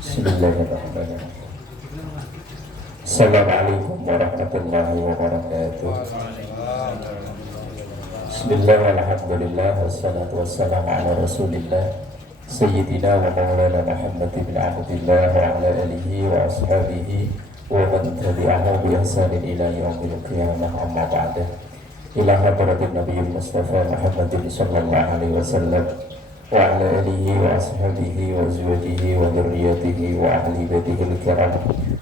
Bismillahirrahmanirrahim. Assalamualaikum warahmatullahi wabarakatuh. Bismillah walhamdulillah wassalatu wassalamu ala rasulillah Sayyidina wa maulana Muhammad bin Abdillah wa ala alihi wa ashabihi wa man tabi'ahu bi ihsanin ila yaumil qiyamah, amma ba'da. Ila hadratin Nabi Mustafa Muhammadin sallallahu alaihi wasallam wa ala alihi wa ashabihi wa azwajihi wa dhurriyyatihi wa ahli baitihi al-kiram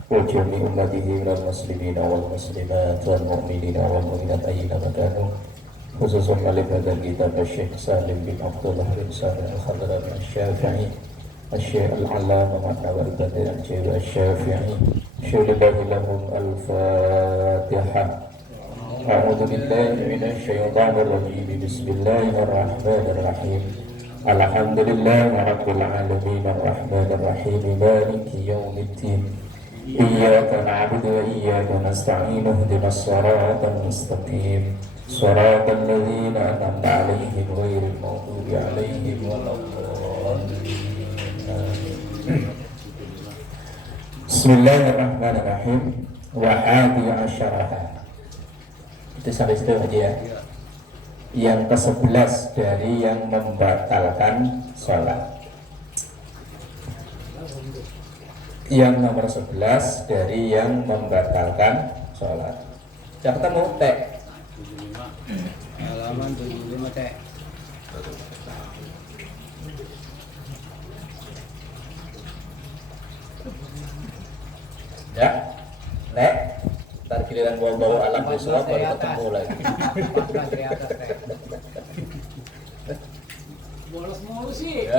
wa jami' ummatihi minal muslimina wal muslimat wal mu'minina wal mu'minat ayyina makanu, khususan melibatkan kitab Syekh Salim bin Abdullah bin Salim al-Khadrami al-Syafi'i, Syekh al-Allamah Muhammad al-Badr al-Jawi al-Syafi'i. Syulillahi lahum al-Fatihah. A'udhu billahi minasyaitanir rajim. Bismillahirrahmanirrahim. Alhamdulillahi rabbil alamin arrahmanir rahim maliki yaumiddin. Iyyaka na'budu wa iyyaka nasta'in ihdinas siratal mustaqim siratal ladzina an'amta 'alaihim ghairil maghdubi 'alaihim waladdallin. Bismillahirrahmanirrahim. Wa hadi asyaraha. Itu sampai situ aja ya. Yang ke-11 dari yang membatalkan sholat. Yang nomor 11 dari yang membatalkan sholat. Sudah ketemu teh? Halaman 75 teh. Ya, teh. Ntar giliran bawa-bawa alam besok baru ketemu lagi. Bolos mulu sih.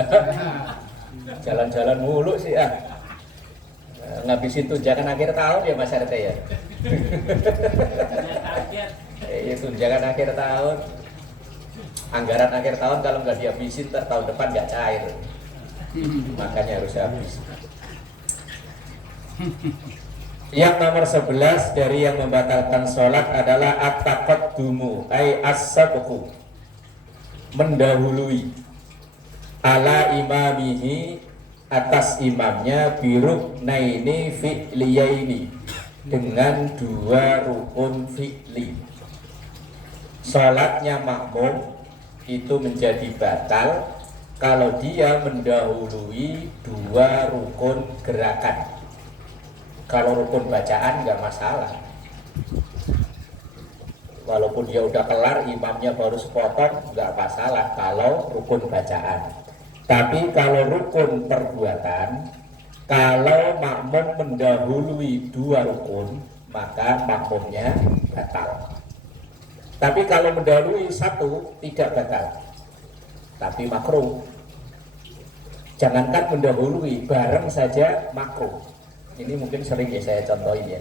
Jalan-jalan mulu sih ah. Ngabisin tunjangan akhir tahun ya Mas RT ya. Tunjangan akhir tahun. Anggaran akhir tahun kalau nggak dihabisin tahun depan nggak cair. Makanya harus habis. Yang nomor 11 dari yang membatalkan sholat adalah at-taqaddumu ay as-sabqu, mendahului ala imamihi, atas imamnya, biruknaini fi'liyaini, dengan dua rukun fi'li. Sholatnya makmum itu menjadi batal kalau dia mendahului dua rukun gerakan. Kalau rukun bacaan nggak masalah, walaupun dia udah kelar imamnya baru sepotong nggak masalah kalau rukun bacaan. Tapi kalau rukun perbuatan, kalau makmum mendahului dua rukun maka makmumnya batal. Tapi kalau mendahului satu tidak batal, tapi makruh. Jangankan mendahului, bareng saja makruh. Ini mungkin sering ya saya contohin ya.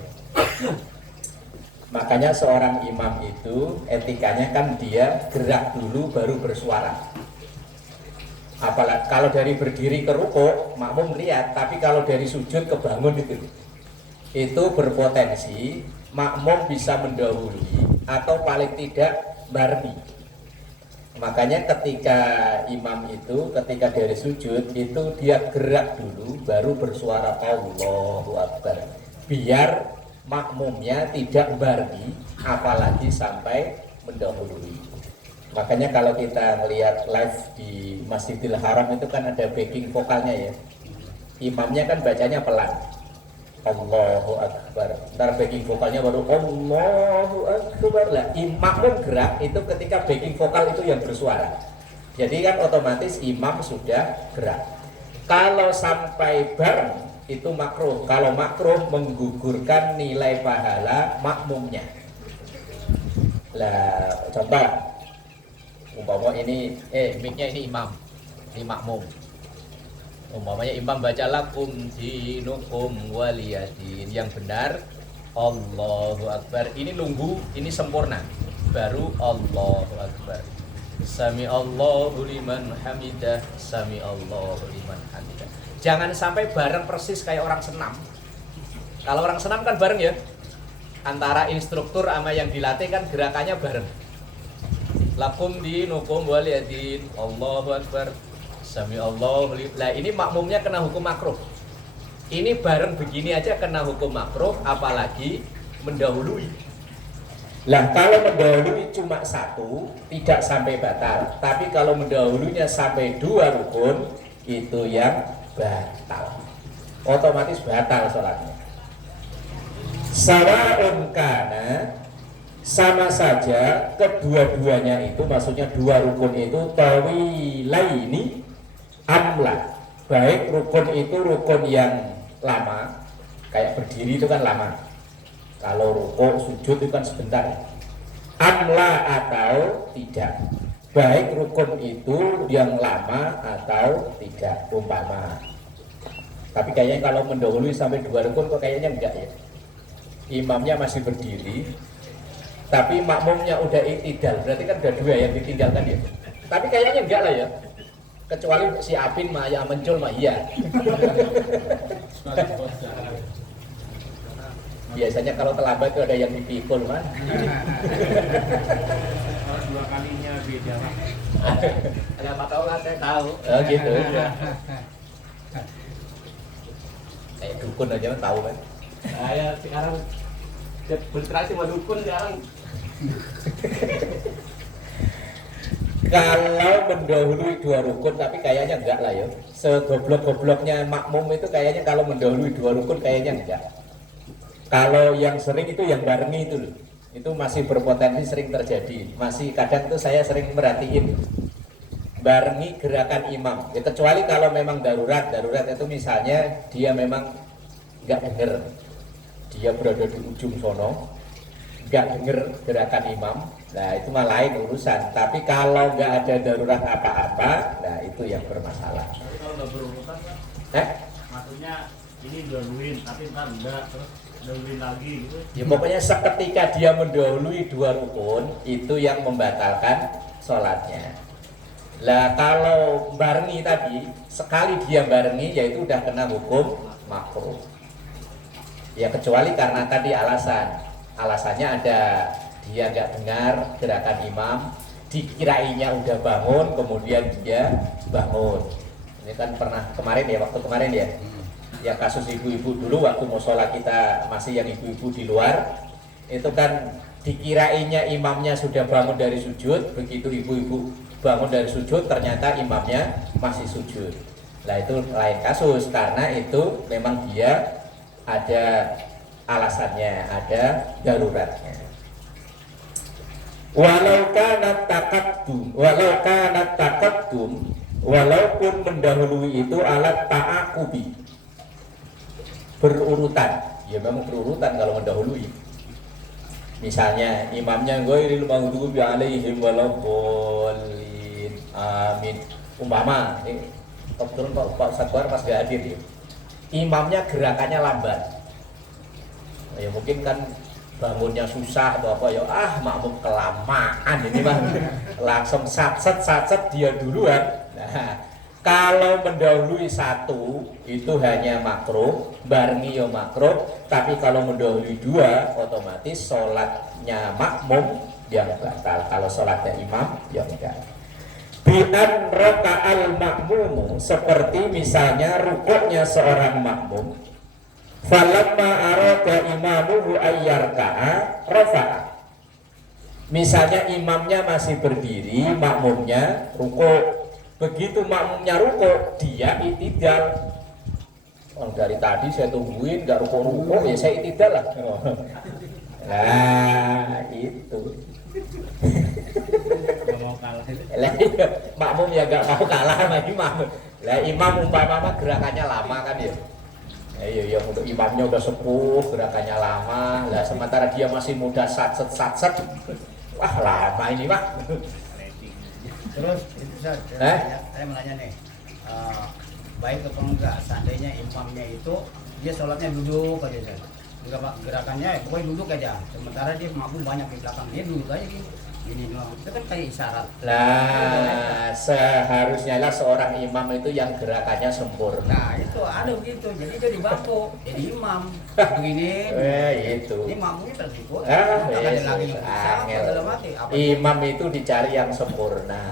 Makanya seorang imam itu etikanya kan dia gerak dulu baru bersuara. Apalagi kalau dari berdiri ke rukuk makmum lihat, tapi kalau dari sujud ke bangun itu berpotensi makmum bisa mendahului atau paling tidak barengi. Makanya ketika imam itu ketika dari sujud itu dia gerak dulu baru bersuara Allahu Akbar, biar makmumnya tidak barengi apalagi sampai mendahului. Makanya kalau kita melihat live di Masjidil Haram itu kan ada backing vokalnya ya. Imamnya kan bacanya pelan, Allahu Akbar. Ntar backing vokalnya baru Allahu Akbar lah. Makmum gerak itu ketika backing vokal itu yang bersuara. Jadi kan otomatis imam sudah gerak. Kalau sampai bareng itu makruh. Kalau makruh menggugurkan nilai pahala makmumnya. Lah contoh, umpama ini mic-nya ini imam, ini makmum. Umpamanya imam baca lakum dinukum waliyadin, yang benar Allahu Akbar, ini nunggu ini sempurna baru Allahu Akbar, sami Allahu liman hamidah, sami Allahu liman hamidah. Jangan sampai bareng persis kayak orang senam. Kalau orang senam kan bareng ya, antara instruktur sama yang dilatih kan gerakannya bareng. Lakum dinukum waliyadin, Allahu Akbar, Sami Allah. Lah ini makmumnya kena hukum makruh. Ini bareng begini aja kena hukum makruh, apalagi mendahului. Lah kalau mendahului cuma satu tidak sampai batal, tapi kalau mendahulunya sampai 2 rukun itu yang batal. Otomatis batal sholatnya. Sawa'un kana, sama saja kedua-duanya itu, maksudnya 2 rukun itu tawilaini amla, baik rukun itu rukun yang lama, kayak berdiri itu kan lama, kalau rukuk sujud itu kan sebentar, amla atau tidak, baik rukun itu yang lama atau tidak, umpama. Tapi kayaknya kalau mendahului sampai 2 rukun kok kayaknya enggak ya, imamnya masih berdiri tapi makmumnya udah iktidal, berarti kan udah 2 yang ditinggalkan ya. Tapi kayaknya enggak lah ya, kecuali si Apin mah ya mencul mah iya. Biasanya kalau terlambat itu ada yang dipikul mah. Kalau 2 kalinya beda lah. Ada apa tahu lah, saya tahu. Oh gitu. Kayak dukun aja mah tahu kan. Saya sekarang berinteraksi sama dukun sekarang. Kalau mendahului 2 rukun, tapi kayaknya enggak lah ya. Segoblok-gobloknya makmum itu kayaknya kalau mendahului 2 rukun kayaknya enggak. Kalau yang sering itu yang barengi itu loh, itu masih berpotensi sering terjadi. Masih kadang itu saya sering merhatiin barengi gerakan imam. Ya, kecuali kalau memang darurat itu misalnya dia memang enggak denger, dia berada di ujung sono, nggak denger gerakan imam, nah itu mah lain urusan. Tapi kalau nggak ada darurat apa-apa, nah itu yang bermasalah. Tapi kalau nggak berurusan kan, maksudnya ini dahuluin, tapi ntar enggak, terus dahuluin lagi gitu. Ya pokoknya seketika dia mendahului 2 rukun, itu yang membatalkan sholatnya. Lah kalau barengi tadi, sekali dia barengi, yaitu udah kena hukum makruh. Ya kecuali karena tadi alasannya ada dia nggak dengar gerakan imam, dikirainya udah bangun, kemudian dia bangun. Ini kan pernah kemarin ya, waktu kemarin ya, ya kasus ibu-ibu dulu waktu musola kita masih yang ibu-ibu di luar, itu kan dikirainya imamnya sudah bangun dari sujud, begitu ibu-ibu bangun dari sujud ternyata imamnya masih sujud. Nah itu lain kasus, karena itu memang dia ada alasannya, ada daruratnya. Walau kana taqaddum, walaupun mendahului itu alat ta'aqubi, berurutan. Ya memang berurutan kalau mendahului. Misalnya imamnya ghairil maghdubi alaihim waladdallin, amin. Umpama ini kebetulan Pak Satwar pas gak hadir ya, imamnya gerakannya lambat, ya mungkin kan bangunnya susah atau apa ya, makmum kelamaan ini mah langsung satset dia duluan. Nah, kalau mendahului 1 itu hanya makruh, barengi ya makruh, tapi kalau mendahului 2 otomatis sholatnya makmum yang batal, kalau sholatnya imam ya enggak. Bi'an raka'al makmumu, seperti misalnya rukuknya seorang makmum, falamma arada imamuhu ayyarka'a rafa'a. Misalnya imamnya masih berdiri, makmumnya rukuk. Begitu makmumnya rukuk, dia itidal. Oh, dari tadi saya tungguin gak rukuk-rukuk, ya saya itidal lah. Nah itu Mau kalah. lah makmum ya gak mau kalah sama imam. Lah imam umpama gerakannya lama kan ya. Iya, yang untuk imamnya udah sepuh, gerakannya lama. Lah sementara dia masih muda, satset. Wah lama ini mah. Terus itu saya mau nanya nih, baik atau enggak seandainya imamnya itu dia sholatnya duduk aja, enggak pak gerakannya pokoknya duduk aja, sementara dia makmum banyak di belakang, dia duduk aja gini doang, itu kan kayak isyarat. Lah seharusnya lah seorang imam itu yang gerakannya sempurna. Nah itu ada begitu, jadi dia dibantu, jadi imam begini. Itu. Ini makmumnya terikut. Ah, Ada yes, lagi yes, bisa angel. dalam hati. Apa Imam itu dicari yang sempurna.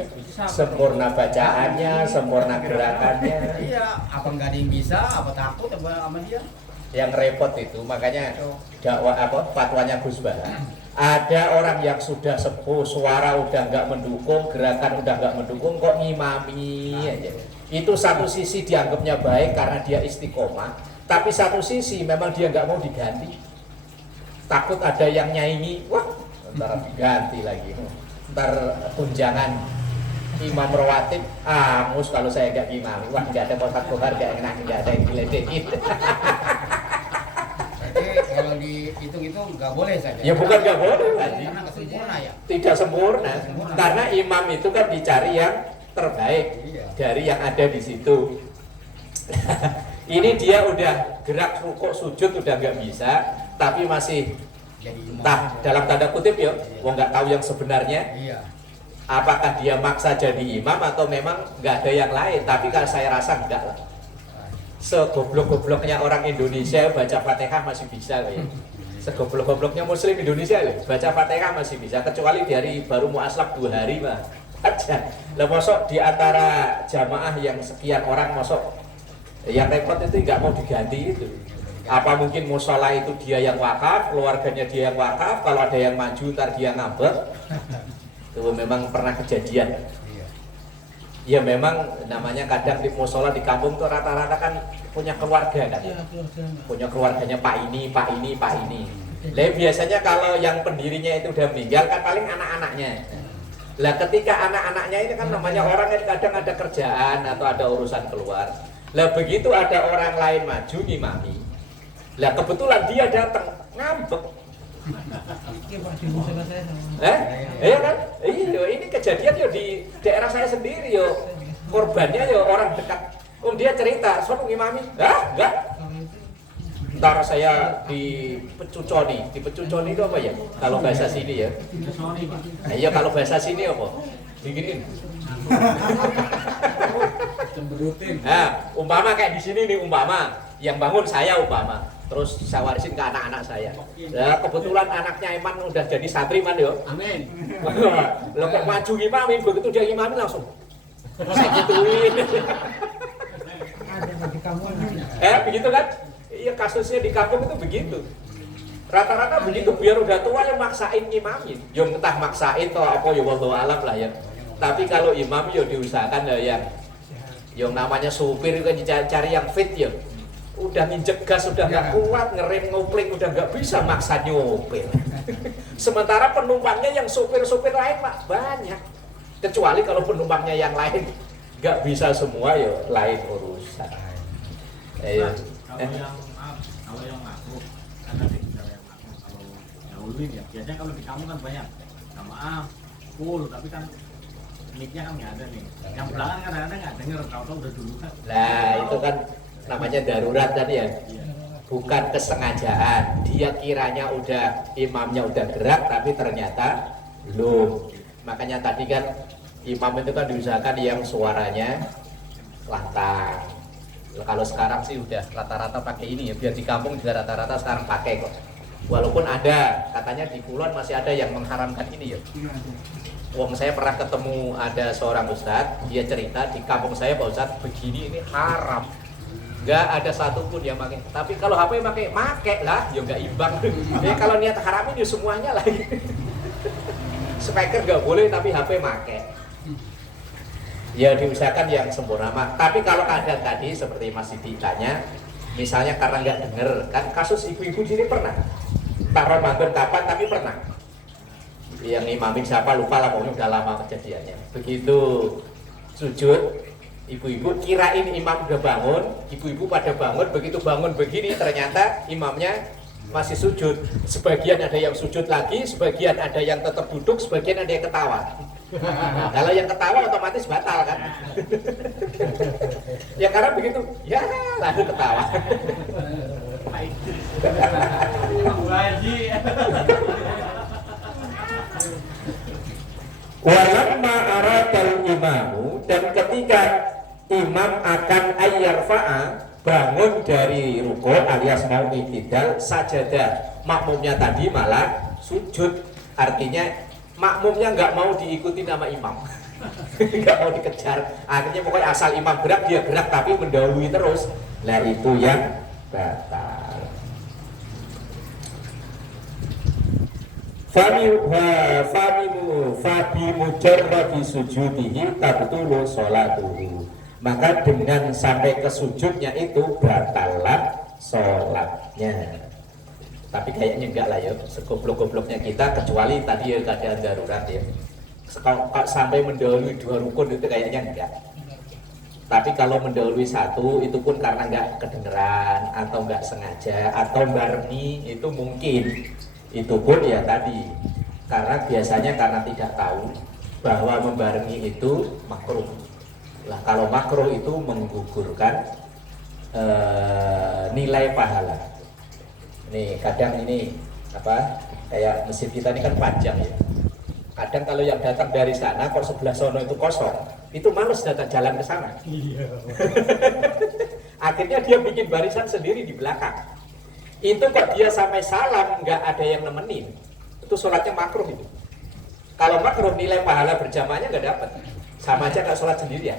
Itu sama. Sempurna bacaannya, sempurna gerakannya. Iya, apa nggak ada yang bisa, apa takut apa sama dia? Yang repot itu makanya dakwah fatwanya Gus Bah. Ada orang yang sudah sepuh, suara udah nggak mendukung, gerakan udah nggak mendukung, kok ngimami aja. Itu satu sisi dianggapnya baik karena dia istiqomah, tapi satu sisi memang dia nggak mau diganti. Takut ada yang nyaingi, wah, ntar diganti lagi, ntar tunjangan imam rawatib, mus kalau saya nggak ngimami, wah nggak ada kotak kohar, nggak enak, nggak ada yang diledekin. Jadi kalau dihitung itu nggak boleh saja. Ya bukan nggak boleh tadi. Karena kesempurna ya. Tidak sempurna, karena imam itu kan dicari yang terbaik dari yang ada di situ. Ini dia udah gerak rukuk sujud udah nggak bisa, tapi masih Jadi imam. entah dalam tanda kutip ya, wong nggak tahu yang sebenarnya. Iya. Apakah dia maksa jadi imam atau memang nggak ada yang lain? Tapi kalau saya rasa enggak lah. Segoblok-gobloknya orang Indonesia baca Fatihah masih bisa ya. Segoblok-gobloknya Muslim Indonesia loh, baca Fatihah masih bisa, kecuali dari baru muaslab 2 hari mah aja. Lah mosok di antara jamaah yang sekian orang mosok yang repot itu nggak mau diganti itu. Apa mungkin musola itu dia yang wakaf, keluarganya dia yang wakaf, kalau ada yang maju ntar dia ngambek. Itu memang pernah kejadian. Iya. Ya memang namanya kadang di musola di kampung tuh rata-rata kan punya keluarga kan. Punya keluarganya Pak ini, Pak ini, Pak ini. Lah biasanya kalau yang pendirinya itu udah meninggal kan paling anak-anaknya. Lah ketika anak-anaknya ini kan namanya orang yang kadang ada kerjaan atau ada urusan keluar. Lah begitu ada orang lain maju ngimami. Lah kebetulan dia datang ngambek. Iya kan? Iya, ini kejadian yo di daerah saya sendiri yo. Korbannya yo orang dekat. Dia cerita, "Sono ngimami." "Hah? Enggak." Ntar saya dipecuconi itu apa ya? Kalau bahasa sini ya. Sorry, Pak. Nah, iya kalau bahasa sini apa? Diginiin. Nah, umpama kayak di sini nih umpama, yang bangun saya umpama, terus saya warisin ke anak-anak saya. Nah, kebetulan anaknya Iman udah jadi santri man yo. Amin. Lo kayak maju ngimami, begitu dia ngimami langsung saya gituin. Begitu kan? Iya kasusnya di kampung itu begitu. Rata-rata begitu, biar udah tua yang maksain ngimamin. Yang entah maksain atau apa ya wallahu alam lah ya. Tapi kalau imam ya diusahakan ya yang namanya supir itu kan cari yang fit ya. Udah nginjek gas udah nggak kuat, ngerem ngopling udah nggak bisa, maksa nyopir. Sementara penumpangnya yang supir-supir lain Pak banyak. Kecuali kalau penumpangnya yang lain nggak bisa semua ya lain urusan. Kalau yang makruh kan ada cara yang makruh. Kalau dahuluin ya biasanya kalau di kamu kan banyak maaf full tapi kan mic-nya kan nggak ada nih. Yang belakang kadang-kadang nggak denger, tahu-tahu udah dulu kan. Nah itu kan namanya darurat tadi ya. Bukan kesengajaan, dia kiranya udah imamnya udah gerak tapi ternyata belum. Makanya tadi kan imam itu kan diusahakan yang suaranya lantang. Kalau sekarang sih udah rata-rata pakai ini ya, biar di kampung juga rata-rata sekarang pakai kok. Walaupun ada, katanya di Kulon masih ada yang mengharamkan ini ya. Wong saya pernah ketemu ada seorang ustadz, dia cerita di kampung saya Pak Ustadz begini ini haram. Nggak ada satupun yang pakai. Tapi kalau HP pakai lah, ya nggak imbang. Ya kalau niat haramin ya semuanya lagi. Speaker nggak boleh tapi HP pakai. Ya diusahakan yang sempurna. Tapi kalau keadaan tadi seperti Mas Didi tanya, misalnya karena nggak denger, kan kasus ibu-ibu sini pernah. Tak Ramadan kapan tapi pernah. Yang imamin siapa lupa lah, pokoknya udah lama kejadiannya. Begitu sujud, ibu-ibu kirain imam udah bangun, ibu-ibu pada bangun, begitu bangun begini ternyata imamnya masih sujud. Sebagian ada yang sujud lagi, sebagian ada yang tetap duduk, sebagian ada yang ketawa. Kalau yang ketawa otomatis batal kan? Ya karena begitu, ya lalu ketawa. Walamma aratal imamu, dan ketika imam akan ayyarfa'a, bangun dari ruku alias mau iktidal, sajadah, makmumnya tadi malah sujud. Artinya makmumnya nggak mau diikuti nama imam, nggak mau dikejar. Akhirnya pokoknya asal imam gerak dia gerak, tapi mendahului terus. Nah itu yang batal. Fabi mujarradi sujudihi tabtulu sholatuhu. Maka dengan sampai ke sujudnya itu batallah sholatnya. Tapi kayaknya enggak lah ya, segoblok-gobloknya kita, kecuali tadi ya keadaan darurat ya. Kalau sampai mendahului 2 rukun itu kayaknya enggak. Tapi kalau mendahului 1 itu pun karena enggak kedengeran atau enggak sengaja atau barengi itu mungkin. Itu pun ya tadi karena biasanya karena tidak tahu bahwa membarengi itu makruh. Lah kalau makruh itu menggugurkan nilai pahala. Nih kadang ini apa kayak mesin kita ini kan panjang ya. Kadang kalau yang datang dari sana kok sebelah sono itu kosong, itu males datang jalan ke sana. Akhirnya dia bikin barisan sendiri di belakang. Itu kok dia sampai salam nggak ada yang nemenin, itu sholatnya makruh itu. Kalau makruh nilai pahala berjamaahnya nggak dapat, sama aja nggak sholat sendirian.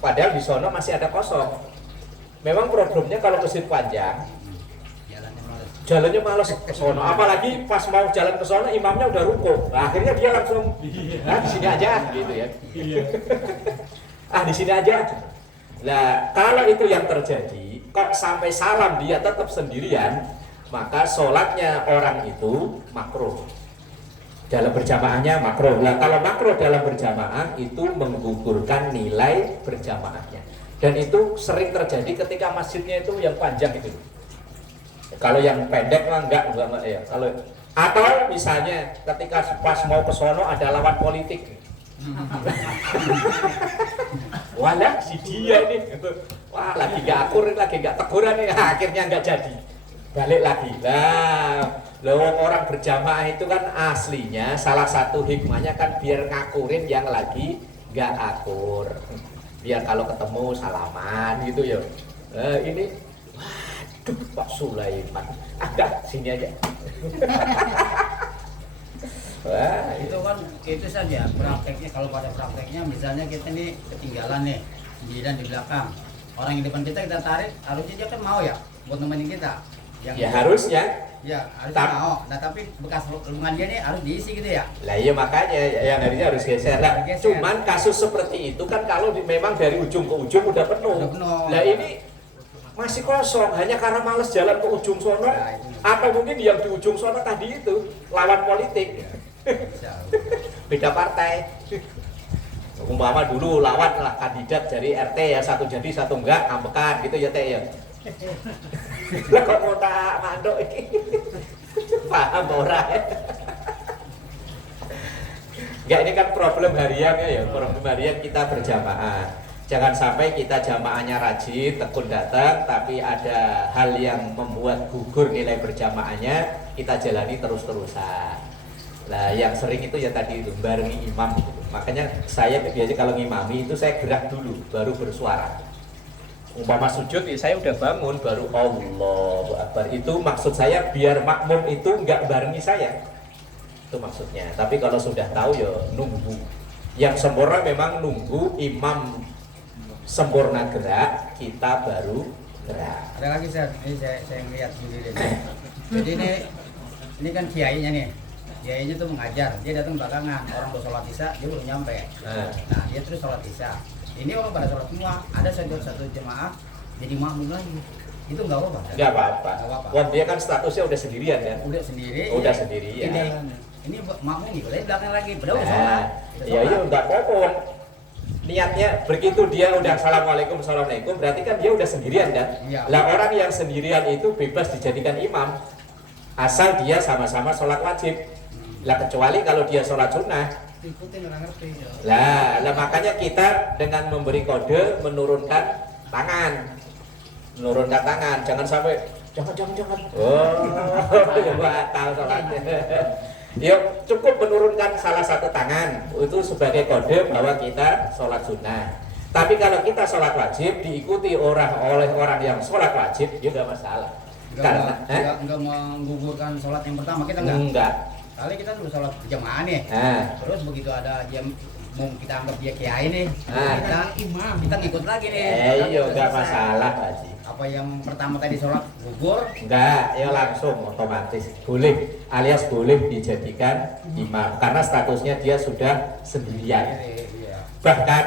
Padahal di sono masih ada kosong. Memang problemnya kalau masjid panjang, jalannya males ke sono. Apalagi pas mau jalan ke sono imamnya udah ruko. Nah, akhirnya dia langsung, nah di sini aja gitu ya. Di sini aja. Nah kalau itu yang terjadi, kok sampai salam dia tetap sendirian, maka sholatnya orang itu makruh. Dalam berjamaahnya makruh. Nah kalau makruh dalam berjamaah itu menggugurkan nilai berjamaahnya. Dan itu sering terjadi ketika masjidnya itu yang panjang itu. Kalau yang pendek mah enggak ya. Kalau atau misalnya ketika pas mau ke sono ada lawan politik. Walah si dia ini, wah lagi gak akur, lagi gak teguran nih, akhirnya gak jadi, balik lagi. Orang berjamaah itu kan aslinya salah satu hikmahnya kan biar ngakurin yang lagi gak akur, biar kalau ketemu salaman gitu ya. Ini, waduh Pak Sulaiman, agak sini aja. Wah, itu kan itu saja prakteknya. Kalau pada prakteknya misalnya kita nih ketinggalan nih sendirian di belakang, orang yang di depan kita tarik, harusnya dia kan mau ya buat nemenin kita yang ya harusnya mau. Nah tapi bekas hubungan dia nih harus diisi gitu ya. Lah iya makanya yang harusnya harus geser. Nah, cuman kasus seperti itu kan kalau memang dari ujung ke ujung udah penuh. Lah ini masih kosong hanya karena males jalan ke ujung sono, atau mungkin yang di ujung sono tadi itu lawan politik. Beda partai. Umpama dulu lawan lah kandidat dari RT ya, satu jadi satu enggak, ngambekan gitu ya teh ya. Lah kok mau tak mandok iki. Paham ora ya? Enggak, ini kan problem harian ya, problem harian kita berjamaah. Jangan sampai kita jamaahnya rajin, tekun datang, tapi ada hal yang membuat gugur nilai berjamaahnya, kita jalani terus-terusan. Nah yang sering itu ya tadi itu barengi imam gitu. Makanya saya biasanya kalau ngimami itu saya gerak dulu baru bersuara. Umpama sujud ya saya udah bangun baru Allahu Akbar. Itu maksud saya biar makmum itu nggak barengi saya. Itu maksudnya. Tapi kalau sudah tahu ya nunggu. Yang sempurna memang nunggu imam sempurna gerak, kita baru gerak. Ada lagi ini saya ngeliat sendiri. Jadi ini kan kiainya nih. Kiainya tuh mengajar, dia datang belakangan, orang udah sholat isya, dia belum nyampe. Nah dia terus sholat isya. Ini orang pada sholat semua, ada satu jemaah jadi makmum lagi. Itu nggak apa-apa? Nggak apa-apa. Wah dia kan statusnya udah sendirian kan? Udah sendiri. Udah ya. sendirian. Ini makmum nih, boleh belakang lagi, padahal udah sholat. Iya nggak apa-apa. Niatnya begitu dia udah assalamualaikum berarti kan dia udah sendirian kan? Ya. Lah orang yang sendirian itu bebas dijadikan imam asal dia sama-sama sholat wajib. Lah kecuali kalau dia sholat sunnah. Ikutin orang ngerti. Lah makanya kita dengan memberi kode menurunkan tangan, jangan sampai jangan. Oh, ya batal sholatnya. Ya cukup menurunkan salah satu tangan itu sebagai kode bahwa kita sholat sunnah. Tapi kalau kita sholat wajib diikuti oleh orang yang sholat wajib, ya nggak masalah. Enggak menggugurkan sholat yang pertama kita enggak. Kali kita dulu sholat jamaah nih. Terus begitu ada jam mau kita anggap dia kiai nih, kita ngikut lagi nih. Iya nggak masalah Haji. Apa yang pertama tadi sholat gugur? Enggak, ya langsung otomatis boleh, alias boleh dijadikan imam karena statusnya dia sudah sendirian. Iya. Bahkan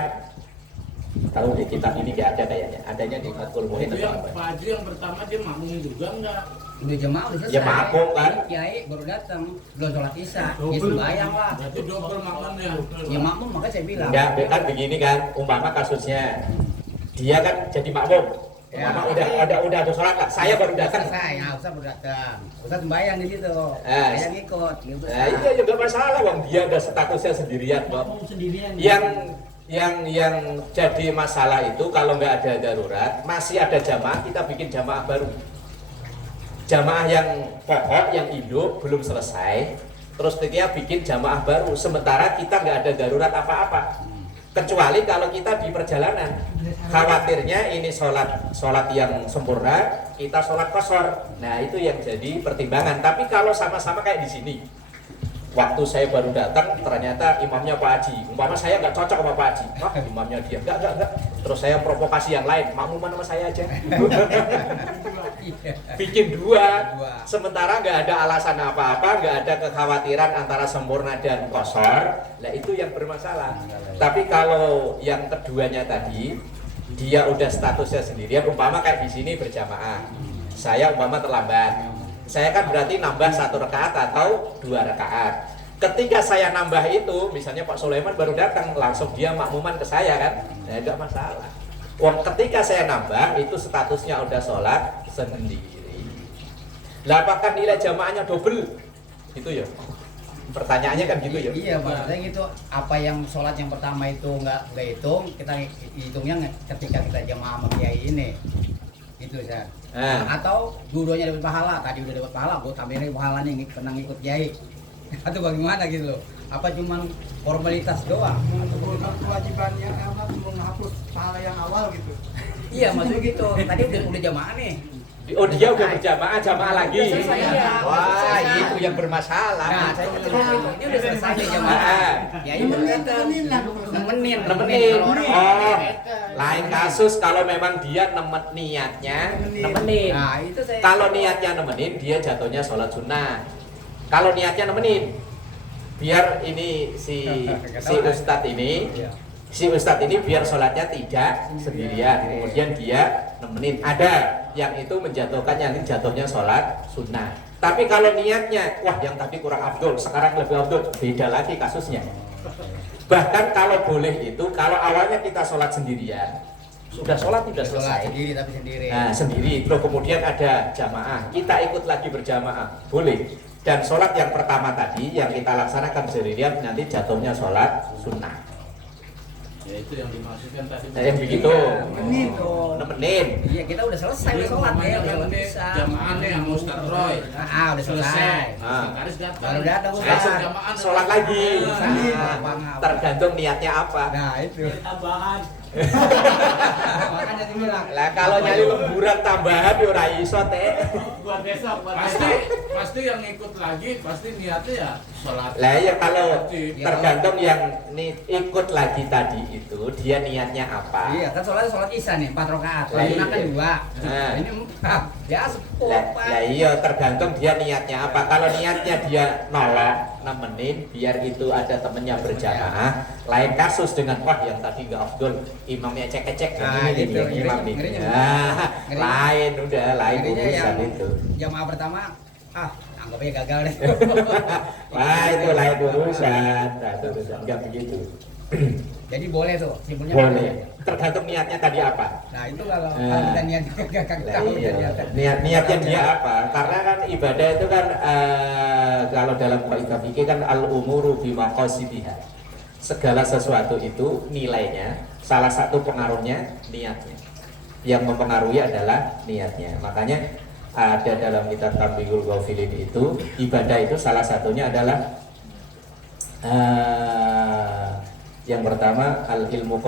tahu di kitab ini nggak ada kayaknya, adanya di Fathul Mu'in Itu atau yang apa? Pak Haji yang pertama dia makmum juga enggak? Udah jamaah udah selesai. Ya makmum kan? Kiai baru datang, belum sholat isya. Ya sembahyang lah. Berarti double makmumnya. Ya makmum makanya saya bilang. Enggak, kan begini kan, umpama kasusnya dia kan jadi makmum. Ya. Umpama udah ada sholat lah, saya baru datang. Selesai, ya Ustaz baru datang. Ustaz sembahyang di situ. Eh. Saya ngikut. Gitu. Nah, iya juga masalah, wong dia ada statusnya sendirian kok. Makmum sendirian. Yang jadi masalah itu kalau nggak ada darurat, masih ada jamaah, kita bikin jamaah baru. Jamaah yang pokok, yang induk belum selesai, terus kita bikin jamaah baru. Sementara kita nggak ada darurat apa-apa. Kecuali kalau kita di perjalanan, khawatirnya ini sholat yang sempurna, kita sholat qashar. Nah itu yang jadi pertimbangan. Tapi kalau sama-sama kayak di sini, waktu saya baru datang ternyata imamnya Pak Haji. Umpama saya nggak cocok sama Pak Haji, wah imamnya dia enggak. Terus saya provokasi yang lain, makmuman sama saya aja. Bikin dua. Sementara nggak ada alasan apa-apa, nggak ada kekhawatiran antara sempurna dan qashar. Nah itu yang bermasalah. Tapi kalau yang keduanya tadi, dia udah statusnya sendirian. Umpama kayak di sini berjamaah, saya umpama terlambat. Saya kan berarti nambah 1 rakaat atau 2 rakaat. Ketika saya nambah itu, misalnya Pak Sulaiman baru datang, langsung dia makmuman ke saya kan, ya enggak masalah. Wong ketika saya nambah itu statusnya udah sholat sendiri. Lah apakah nilai jamaahnya double? Itu ya. Pertanyaannya kan gitu ya. Iya, maksudnya gitu. Apa yang sholat yang pertama itu nggak hitung, kita hitungnya ketika kita jamaah sama kiai ini. Gitu Ustaz. Atau dua-duanya dapat pahala, tadi udah dapat pahala, gue tambahin lagi pahalanya pernah ngikut kiai. Atau bagaimana gitu loh? Apa cuman formalitas doang? Atau kewajibannya amat menghapus pahala yang awal gitu. Iya, maksudnya gitu. Tadi udah jamaah nih. Oh dia udah berjamaah lagi. Selesai, iya. Wah Selesai. itu yang bermasalah. Nah, saya ini udah selesai nih jamaah. Ya ini nemenin. Nemenin. Kalau orang Oh, nemenin. lain kasus kalau memang dia niatnya nemenin. Nah, itu saya. Kalau niatnya nemenin, dia jatuhnya sholat sunnah. Kalau niatnya nemenin, biar ini si ustadz ini, biar sholatnya tidak sendirian. Kemudian dia nemenin. Ada yang itu menjatuhkan yang ini jatuhnya sholat sunnah. Tapi kalau niatnya, wah yang tadi kurang afdol, sekarang lebih afdol, beda lagi kasusnya. Bahkan kalau boleh itu, kalau awalnya kita sholat sendirian, sudah sholat selesai. Sendiri tapi sendiri. Nah sendiri, terus kemudian ada jamaah, kita ikut lagi berjamaah, boleh. Dan sholat yang pertama tadi, yang kita laksanakan sendirian, nanti jatuhnya sholat sunnah. Ya itu yang dimaksudkan tadi. Nah, yang begitu. Nemenin dong. Nemenin. Iya, kita udah selesai udah sholat ya, udah sholat bisa. Jamaah nih sama Ustaz Roy. Udah selesai. Haris datang. Baru datang Langsung Ustaz. jamaah sholat lagi. Nah, Tergantung niatnya apa. Nah, itu. Tambahan. Makanya dibilang. Lah kalau nyari lemburan tambahan yo ora iso teh. Buat besok, buat Pasti yang ikut lagi pasti niatnya ya sholat. Lah ya kalau wajib. tergantung yang ikut lagi tadi itu dia niatnya apa. Iya, kan sholat isya nih 4 rakaat. Lah, Sunnah kan iya. 2. Nah. Ini 4. Ya sepuluh. Lah iya tergantung dia niatnya apa. Kalau niatnya dia nolong nemenin biar itu ada temennya berjamaah, lain kasus dengan wah yang tadi nggak afdol imamnya cek-cek Nah, ini gitu, dia imam nih. ngerinya Nah, ngerinya. lain udah lain Akhirnya urusan yang itu. jamaah pertama anggapnya gagal deh. Wah itu lain urusan. Nah, itu urusan nggak begitu. Jadi boleh tuh, simpulnya Boleh. Tergantung niatnya tadi apa. Nah, itu kalau Nah. kita niat gagal Lah tahu iya. dia Niatnya dia apa? Karena kan ibadah itu kan kalau dalam kaidah fikih kan al umuru bi maqasidiha. Segala sesuatu itu nilainya salah satu pengaruhnya niatnya. Yang mempengaruhi adalah niatnya. Makanya ada dalam kitab Tambihul Ghafilin itu, ibadah itu salah satunya adalah yang pertama al-ilmu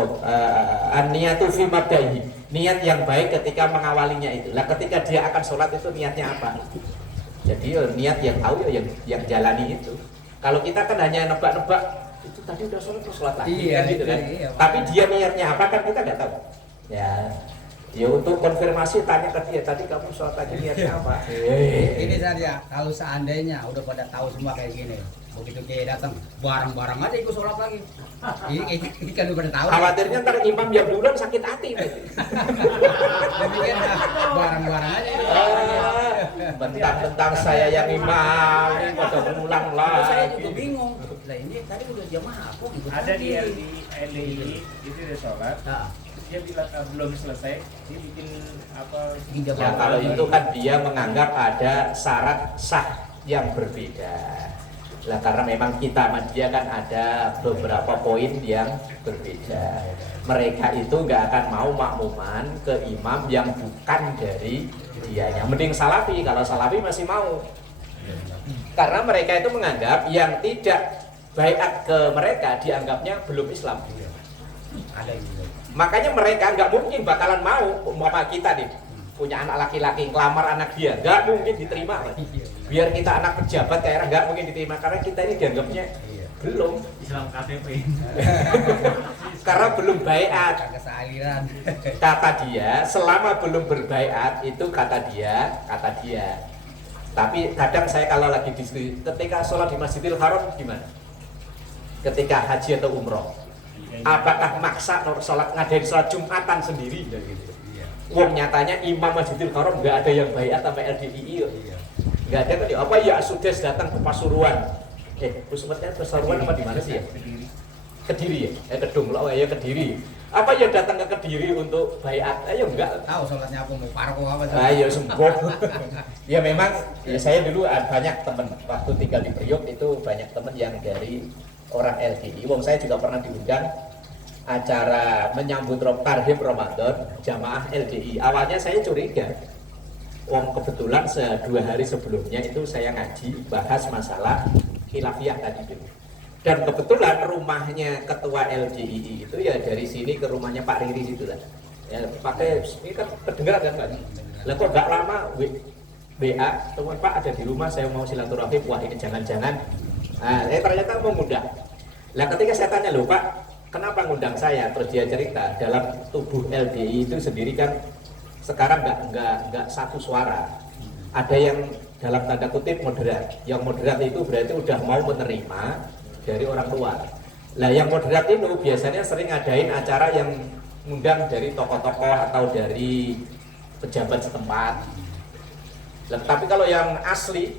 an-niyatu fi mabda'ihi, niat yang baik ketika mengawalinya itu. Lah ketika dia akan sholat itu niatnya apa? Jadi niat yang tahu yang jalani itu. Kalau kita kan hanya nebak-nebak, itu tadi udah sholat terus sholat lagi Iya, kan gitu kan. iya. Tapi dia niatnya apa kan kita nggak tahu. Ya untuk konfirmasi tanya ke dia, tadi kamu sholat tadi niatnya apa? Ini saja, kalau seandainya udah pada tahu semua kayak gini, begitu dia datang, barang-barang aja ikut sholat lagi. Ini kan udah pada tahu. Khawatirnya ntar imam yang duluan sakit hati. Demikian dah, barang-barang aja. Bentang-bentang saya yang imam, ini pada mengulang Lalu saya lagi. juga bingung. Lah ini tadi udah jamaah, kok ikut Ada di lagi? LDI itu dia sholat, Nah, dia bilang belum selesai, dia bikin apa? tidak Ya kalau itu kan dia menganggap ada syarat sah yang berbeda. Lah karena memang kita sama dia kan ada beberapa poin yang berbeda. Mereka itu nggak akan mau makmuman ke imam yang bukan dari dianya. Mending salafi, kalau salafi masih mau. Karena mereka itu menganggap yang tidak baiat ke mereka dianggapnya belum Islam. ada gitu. Makanya mereka nggak mungkin bakalan mau umpama kita nih punya anak laki-laki ngelamar anak dia, nggak mungkin diterima. Biar kita anak pejabat daerah nggak mungkin diterima karena kita ini dianggapnya belum, Islam KTP. karena belum baiat. Kagak sealiran. Kata dia selama belum berbaiat itu kata dia. Tapi kadang saya kalau lagi diskusi ketika sholat di Masjidil Haram gimana? Ketika haji atau umroh, apakah maksa sholat ngadain sholat Jumatan sendiri gitu? Wong nyatanya imam Masjidil Haram nggak ada yang baiat sampai LDII, nggak ada kan? Apa ya sudah datang ke Pasuruan? Pusatnya Pasuruan apa di mana sih ya? Kediri ya? Kedung loh ya Kediri. Apa ya datang ke Kediri untuk baiat? Ayo enggak. Tahu sholatnya apa mau parko apa sih? Ayo sembuh. Ya memang ya saya dulu banyak teman waktu tinggal di Priok itu banyak teman yang dari orang LDI. Wong saya juga pernah diundang acara menyambut Tarhib Ramadan jamaah LDI. Awalnya saya curiga. Wong kebetulan 2 hari sebelumnya itu saya ngaji bahas masalah khilafiyah tadi dulu. Dan kebetulan rumahnya ketua LDII itu ya dari sini ke rumahnya Pak Riri situ lah. Ya pakai ini kan kedengaran kan Pak. Lah kok gak lama WA teman Pak ada di rumah saya mau silaturahim. Wah ini jangan-jangan. Nah, ternyata mau ngundang. Lah ketika saya tanya loh Pak, kenapa ngundang saya? Terus dia cerita dalam tubuh LDI itu sendiri kan sekarang nggak satu suara. Ada yang dalam tanda kutip moderat. Yang moderat itu berarti udah mau menerima dari orang luar. Lah yang moderat itu biasanya sering ngadain acara yang ngundang dari tokoh-tokoh atau dari pejabat setempat. Lah, tapi kalau yang asli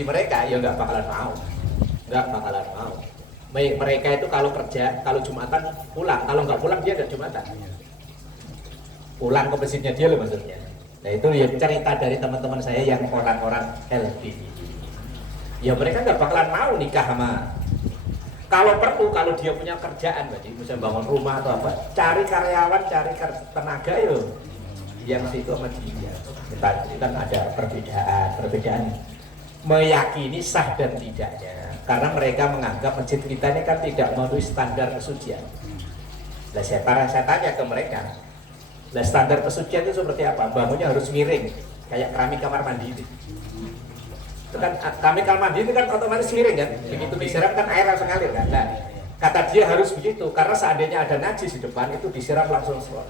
mereka ya nggak bakalan mau. Mereka itu kalau kerja, kalau Jumatan pulang, kalau nggak pulang dia nggak Jumatan. Pulang ke masjidnya dia loh maksudnya. Nah itu ya cerita dari teman-teman saya yang orang-orang LDI. Ya mereka nggak bakalan mau nikah sama. Kalau perlu, kalau dia punya kerjaan, misalnya bangun rumah atau apa, cari karyawan, cari tenaga yo, yang situ sama dia. Kita kan ada perbedaan meyakini sah dan tidaknya. Karena mereka menganggap masjid kita ini kan tidak memenuhi standar kesucian. Nah saya tanya ke mereka, nah standar kesucian itu seperti apa? Bangunnya harus miring, kayak keramik kamar mandi itu. Itu kan keramik kamar mandi itu kan otomatis miring kan, begitu disiram kan air langsung ngalir kan. Nah, kata dia harus begitu, karena seandainya ada najis di depan itu disiram langsung semua.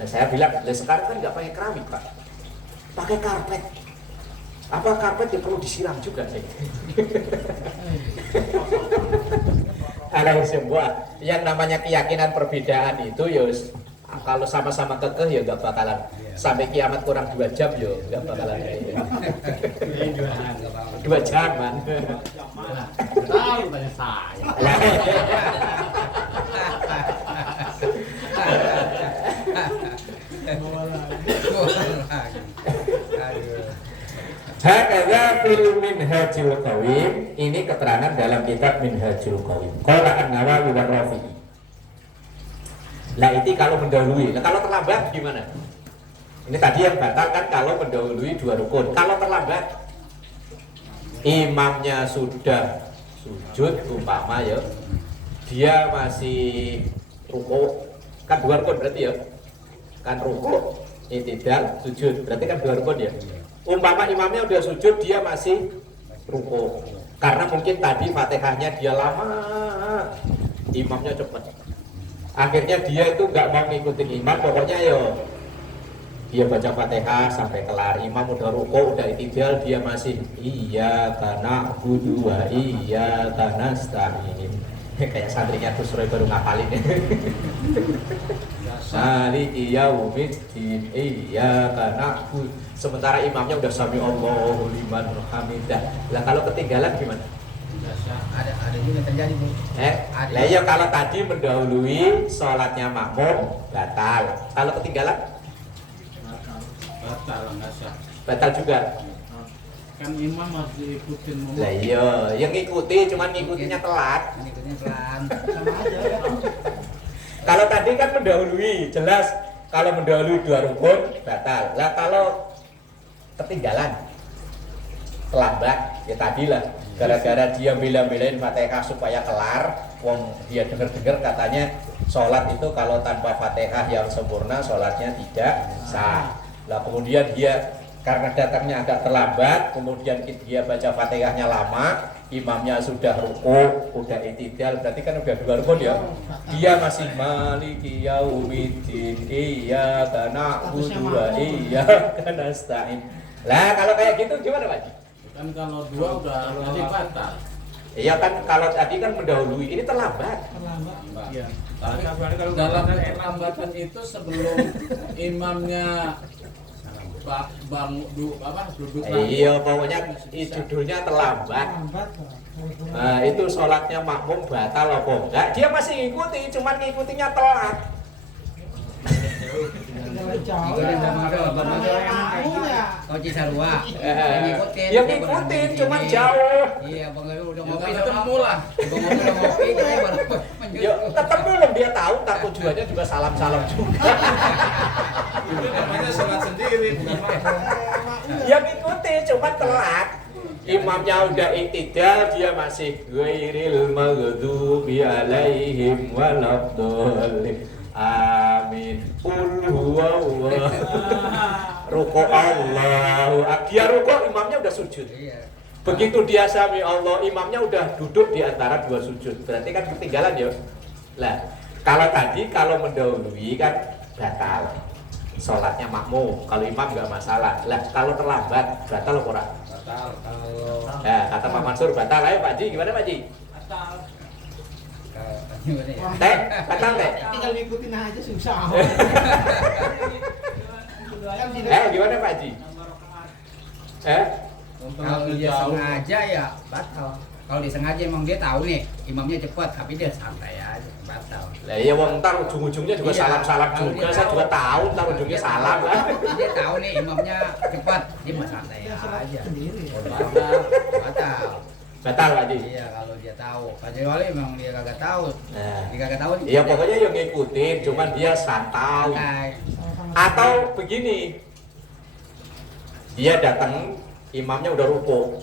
Nah saya bilang, lah sekarang kan nggak pakai keramik Pak, pakai karpet. Apa karpet yang perlu disiram juga sih? Ada semua yang namanya keyakinan perbedaan itu ya kalau sama-sama kekeh ya nggak bakalan sampai kiamat kurang 2 jam ya nggak bakalan 2 jaman. Tahu tanya saya. Hakadza fil Minhajul Qawim, ini keterangan dalam kitab Minhajul Qawim. Qala An-Nawawi wa Rafi'i. Lah itu kalau mendahului. Nah, kalau terlambat gimana? Ini tadi yang batal kan kalau mendahului 2 rukun. Kalau terlambat, imamnya sudah sujud umpama ya, dia masih ruku, kan 2 rukun berarti ya, kan ruku, i'tidal, sujud, berarti kan 2 rukun ya. Umpama imamnya udah sujud, dia masih ruku, karena mungkin tadi fatihahnya dia lama, imamnya cepat. Akhirnya dia itu nggak mau ngikutin imam, pokoknya yo dia baca fatihah sampai kelar, imam udah ruku, udah i'tidal, dia masih iyyaka na'budu wa iyyaka nasta'in. Kayak santrinya Gus Roy baru ngapalin. Maliki yaumiddin iyyaka na'budu. Sementara imamnya udah sami Allahu liman hamidah. Lah kalau ketinggalan gimana? Ada juga terjadi, Bu. Lah iya, kalau tadi mendahului sholatnya makmum batal. Kalau ketinggalan Batal nggak sah. batal juga. Kan imam harus diikutin mau. Lah iya, yang ngikuti cuman ngikutinya telat. Ikutnya pelan. Sama aja ya. Kalau tadi kan mendahului, jelas kalau mendahului 2 rukun batal. Lah kalau ketinggalan, terlambat, ya tadilah gara-gara dia bela-belain Fatihah supaya kelar, wong dia dengar-dengar katanya sholat itu kalau tanpa Fatihah yang sempurna sholatnya tidak sah. Lah kemudian dia karena datangnya agak terlambat, kemudian dia baca Fatihahnya lama, imamnya sudah ruku, udah i'tidal, berarti kan udah 2 rukun ya. Dia masih maliki yaumiddin iyyaka na'budu wa iyyaka nasta'in. Lah kalau kayak gitu gimana Pak Haji? Kan kalau 2 udah jadi batal. Iya kan kalau tadi kan mendahului, ini terlambat. Terlambat. Iya. Kalau Dalam perlambatan itu sebelum imamnya duduk lagi. Iya, pokoknya judulnya terlambat. Terlambat. Nah, itu sholatnya makmum batal apa enggak? Dia masih ngikuti, cuman ngikutinya telat. Tinggal jauh Tinggal ya. sama ada, Bang. Namanya makmum ya. Oh Cisarua. Ngikutin. Ya ngikutin, cuman jauh. Iya, Bang udah Ya, ngopi ketemu lah. Udah ngopi, kita baru Ya tetap belum dia tahu, tak tujuannya juga salam-salam juga. itu namanya sholat sendiri, bukan makmum. Ya ngikuti, cuman telat. Imamnya udah i'tidal, dia masih ghairil maghdubi alaihim waladdallin. Amin. Qul huwallahu. Ruku Allahu. Dia ruku, imamnya udah sujud. Iya. Begitu dia sami Allah, imamnya udah duduk di antara 2 sujud. Berarti kan ketinggalan ya. Lah, kalau tadi kalau mendahului kan batal. Sholatnya makmum, kalau imam nggak masalah. Lah, kalau terlambat batal apa ora? Batal kalau Nah, kata Pak Mansur batal. Ayo Pak Ji, gimana Pak Ji? batal. Gimana ya? Teh, batal teh. Tinggal ngikutin aja susah. Kan tidak. Gimana Pak Ji? Kalau dia sengaja ya batal. Kalau dia sengaja emang dia tahu nih imamnya cepat, tapi dia santai aja batal. Lah iya wong ntar ujung-ujungnya juga Iya, salam-salam kalau juga. dia Saya tahu. juga tahu ntar ujungnya Dia salam tahu. lah. Dia tahu nih imamnya cepat, dia mah santai Dia sholat aja. sendiri ya. Batal, batal. Batal Pak Ji. Iya kalau dia tahu. Kecuali emang dia kagak tahu. Nah, Dia kagak tahu. iya pokoknya yang ngikutin, cuman dia santai. santai. Sama-sama. Atau begini, dia datang, imamnya udah ruku,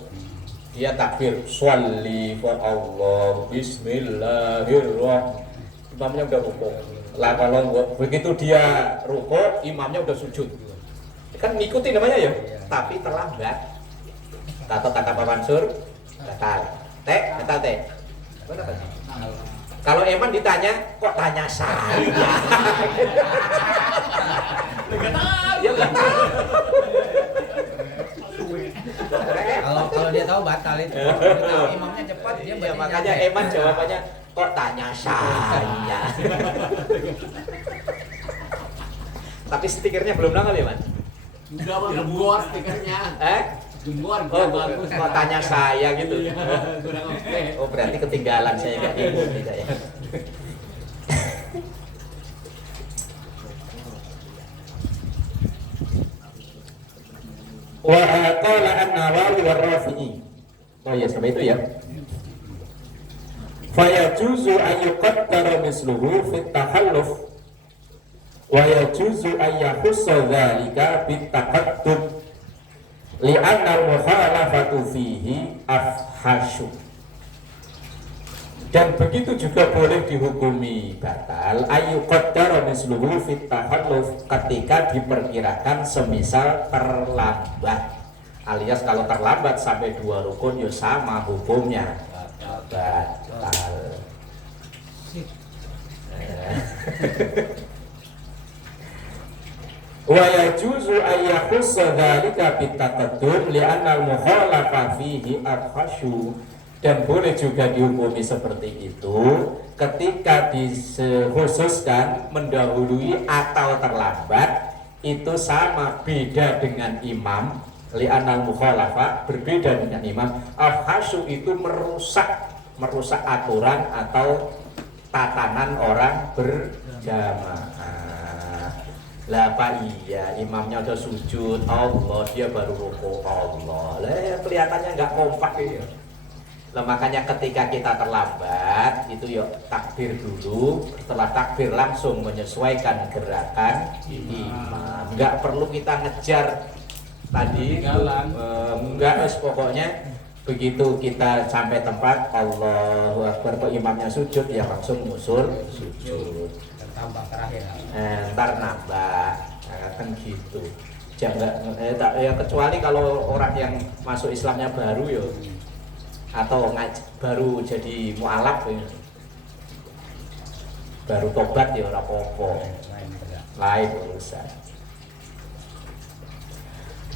dia takbir, sholli fa Allah, bismillahirrahmanirrahim, imamnya udah ruku. Lah kalau begitu dia ruku, imamnya udah sujud, kan ngikutin namanya ya, tapi terlambat. Kata Pak Mansur, batal. Teh, batal teh. Kenapa sih? Kalau Eman ditanya, kok tanya saya? Ya nggak tahu. Kalau dia tahu batal itu. Dia tahu imamnya cepat dia Ya, berarti makanya nyampe. Eman jawabannya, kok tanya saya? Tapi stikernya belum nongol ya, Man? Udah bang, gembor stikernya. Gembor, Oh, bagus. kok tanya saya gitu? Iya, kurang oke. Oh, berarti ketinggalan saya nggak ngikutin saya. Wa qala an-Nawawi war-Rafi'i. Oh ya, sampai itu ya. Fa yajuzu an yuqaddara misluhu fi tahalluf wa yajuzu ayyahussa dzalika bitaqaddum li'anna al-mukhalafatu fihi afhasyu. Dan begitu juga boleh dihukumi batal ayu qaddara misluhu fit tahalluf, ketika diperkirakan semisal terlambat, alias kalau terlambat sampai 2 rukun ya sama hukumnya batal. Wa yajuzu ayyahussa dzalika bitaqaddum li'anna al-mukhalafa fihi afhasyu. Dan boleh juga dihukumi seperti itu ketika dikhususkan mendahului atau terlambat itu sama, beda dengan imam. Li'anal mukhalafa, berbeda dengan imam. Afhasyu itu merusak aturan atau tatanan orang berjamaah. Lah Pak, iya imamnya udah sujud Allah, dia baru rukuk Allah. Lah kelihatannya nggak kompak ya. Nah, makanya ketika kita terlambat itu yuk takbir dulu, setelah takbir langsung menyesuaikan gerakan imam. Enggak perlu kita ngejar tadi, enggak, pokoknya begitu kita sampai tempat Allahu Akbar, kok imamnya sujud ya langsung musul sujud. Tambah terakhir. Ntar nambah, kan gitu. Jangan ya, kecuali kalau orang yang masuk Islamnya baru ya, atau baru jadi mu'alaf ya, baru tobat ya ora apa-apa, lain urusan.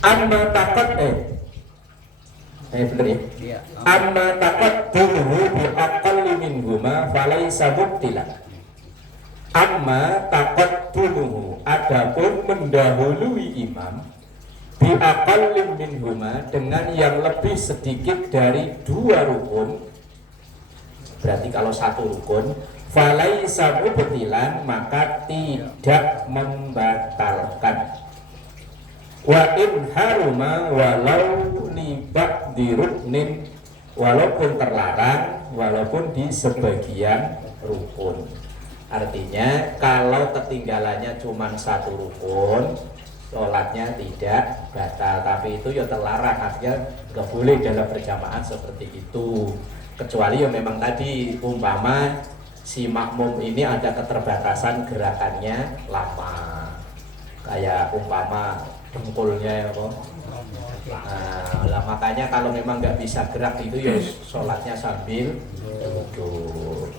Amma takut bener ya? Amma takut dulu bi aqalli minhuma falaysa mubtilan. Amma takut dulu, adapun mendahului imam bi aqallim minhuma, dengan yang lebih sedikit dari 2 rukun, berarti kalau 1 rukun, falaisa mubtilan, maka tidak membatalkan. Wa in haruma walau li ba'di ruknin, walaupun terlarang walaupun di sebagian rukun. Artinya kalau ketinggalannya cuma 1 rukun, sholatnya tidak batal, tapi itu ya terlarang, artinya nggak boleh dalam berjamaah seperti itu. Kecuali ya memang tadi umpama si makmum ini ada keterbatasan gerakannya lama, kayak umpama dengkulnya ya kok. Nah, makanya kalau memang nggak bisa gerak itu ya sholatnya sambil duduk.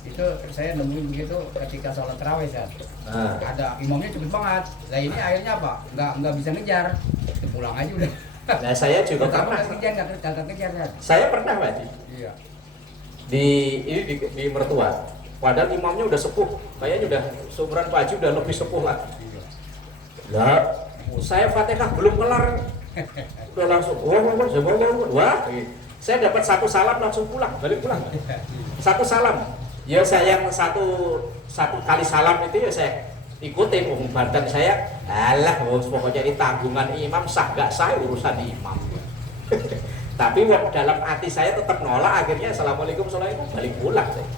Itu saya nemuin begitu ketika sholat tarawih kan. Ada imamnya cepet banget. Nah ini akhirnya apa? Nggak bisa ngejar. Pulang aja udah. Nah saya juga pernah. Ngejar kan. Saya pernah Pak. Iya. Di mertua. Padahal imamnya udah sepuh, kayaknya udah seumuran Pak Haji, udah lebih sepuh lagi. Lah, saya Fatihah belum kelar, udah langsung wah, saya dapat 1 salam langsung pulang, balik pulang. 1 salam. Ya saya yang satu kali salam itu ya saya ikutin, badan saya alah pokoknya ini tanggungan imam, sah gak sah urusan imam. Tapi dalam hati saya tetap nolak, akhirnya assalamualaikum balik pulang saya.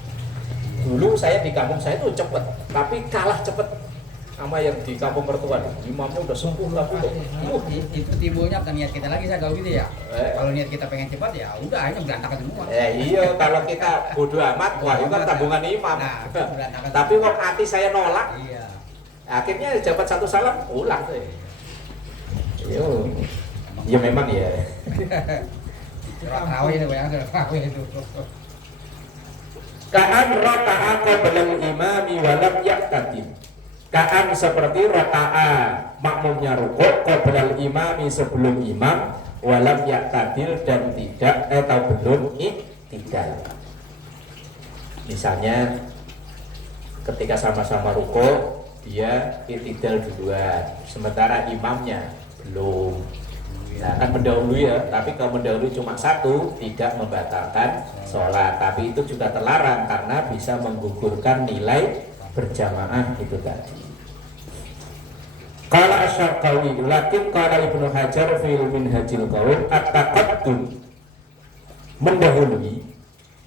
Dulu saya di kampung saya tuh cepet, tapi kalah cepet sama yang di kampung mertua. Imamnya udah sembuh lah. Itu timbulnya bukan niat kita lagi, saya tahu gitu ya. Kalau niat kita pengen cepat ya udah, hanya berantakan semua. Iya, kalau kita bodoh amat, wah itu kan tabungan imam. Nah, tapi waktu hati saya nolak, iya. akhirnya dapat 1 salam pulang saya. Ya memang ya. Terawih itu yang terawih itu. Ka'an raka'a qablal imami walam ya'tatim. Ka'an seperti raka'a, makmumnya rukuk, qablal imami sebelum imam, walam ya'tadil dan tidak atau belum iktidal. Misalnya ketika sama-sama rukuk dia iktidal duluan, sementara imamnya belum. Nah kan mendahului ya, tapi kalau mendahului cuma 1 tidak membatalkan sholat, tapi itu juga terlarang karena bisa menggugurkan nilai berjamaah itu tadi. Qala Asy-Syarqawi, lakin qala Ibnu Hajar fil Minhajil Qaul at-taqaddum, mendahului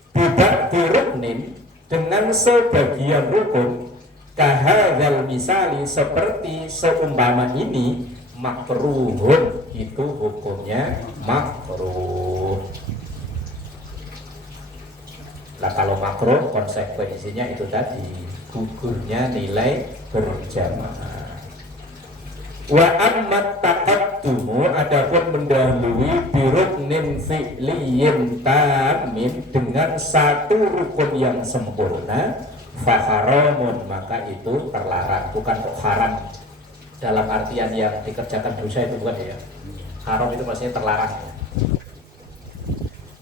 bibak diruknin dengan sebagian rukun kahadzal misali seperti seumpama ini makruhun itu hukumnya makruh. Nah kalau makruh konsekuensinya itu tadi gugurnya nilai berjamaah. Wa ammat taqaddumu adapun mendahului biruknin fi'liyin tamin dengan satu rukun yang sempurna faharamun maka itu terlarang, bukan kok haram dalam artian yang dikerjakan dosa itu bukan ya. Haram itu maksudnya terlarang.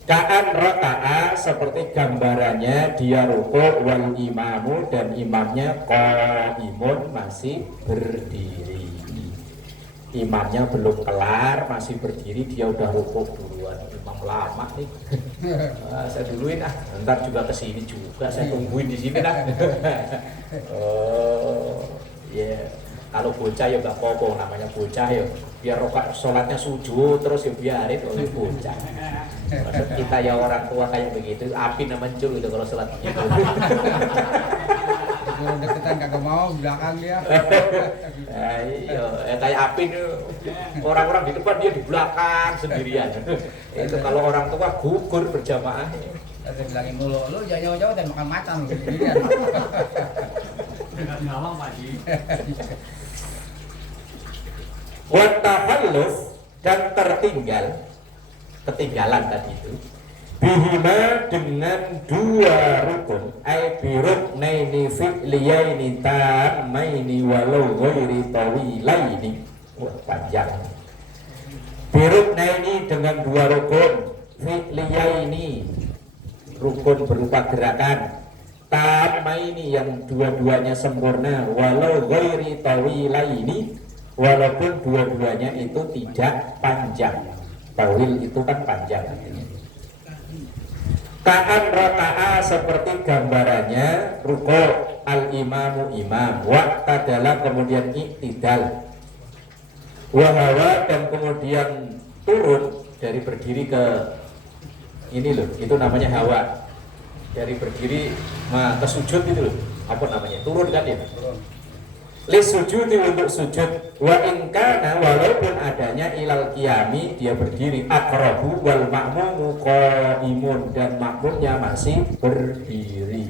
Ka'an raka'a seperti gambarannya dia rukuk wal imamu dan imamnya qaimun masih berdiri. Imamnya belum kelar masih berdiri dia udah rukuk duluan. Imam lama nih. Saya duluin ntar juga kesini juga saya tungguin di sini dah. Oh, ya. Yeah. Kalau bocah ya nggak apa-apa namanya bocah ya. Biar rokat sholatnya sujud terus ya biarin oleh bocah. Maksud kita ya orang tua kayak begitu, api namanya muncul gitu kalau sholat gitu. Kalau deketan kagak mau belakang dia. Iya, kayak api nih orang-orang di depan dia di belakang sendirian. Itu kalau orang tua gugur berjamaah. Saya bilangin mulu, lu jangan jauh-jauh dan makan macan lu sendirian. Dekat ngawang Pak Ji. Watahalluf dan ketinggalan tadi itu bihima dengan dua rukun ay biruknaini fi'liyaini tamaini walau ghairi tawilaini. Wah panjang. Biruknaini dengan dua rukun fi'liyaini rukun berupa gerakan tamaini yang dua-duanya sempurna walau ghairi tawilaini walaupun dua-duanya itu tidak panjang. Tawil itu kan panjang. Ka'an raka'a seperti gambarannya ruku' al-imamu imam wa'tadala kemudian iktidal wahawa dan kemudian turun dari berdiri ke ini loh, itu namanya hawa. Dari berdiri ke sujud itu loh, apa namanya? Turun kan ya? Lisujudi untuk sujud wa inkana walaupun adanya ilal qiyami dia berdiri aqrabu wal ma'mumu qaimun dan makmumnya masih berdiri.